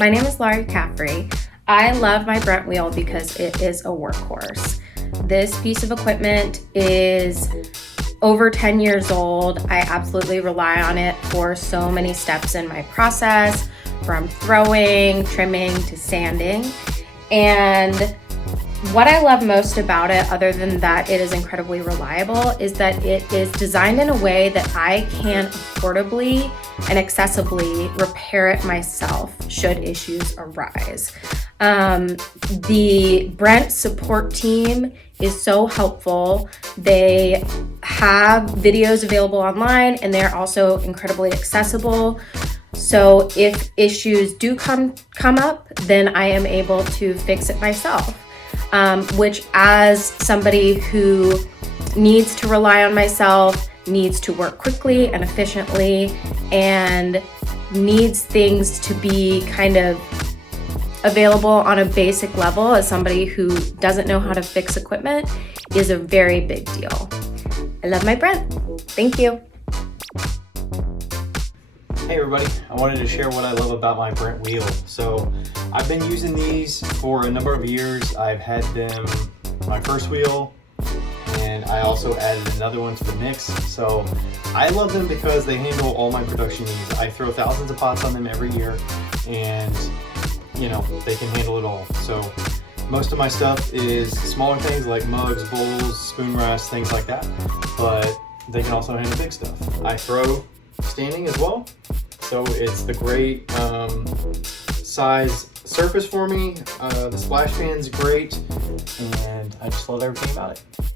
My name is Laurie Caffery. I love my Brent wheel because it is a workhorse. This piece of equipment is over 10 years old. I absolutely rely on it for so many steps in my process, from throwing, trimming, to sanding. And what I love most about it, other than that it is incredibly reliable, is that it is designed in a way that I can affordably and accessibly repair it myself should issues arise. The Brent support team is so helpful. They have videos available online and they're also incredibly accessible. So if issues do come up, then I am able to fix it myself. Which, as somebody who needs to rely on myself, needs to work quickly and efficiently, and needs things to be kind of available on a basic level as somebody who doesn't know how to fix equipment, is a very big deal. I love my Brent. Thank you. Hey everybody, I wanted to share what I love about my Brent wheel. So I've been using these for a number of years. I've had them my first wheel, and I also added another one to the mix. So I love them because they handle all my production needs. I throw thousands of pots on them every year, and you know, they can handle it all. So most of my stuff is smaller things like mugs, bowls, spoon rests, things like that, but they can also handle big stuff. I throw standing as well, so it's the great size surface for me. The splash pan's great, and I just love everything about it.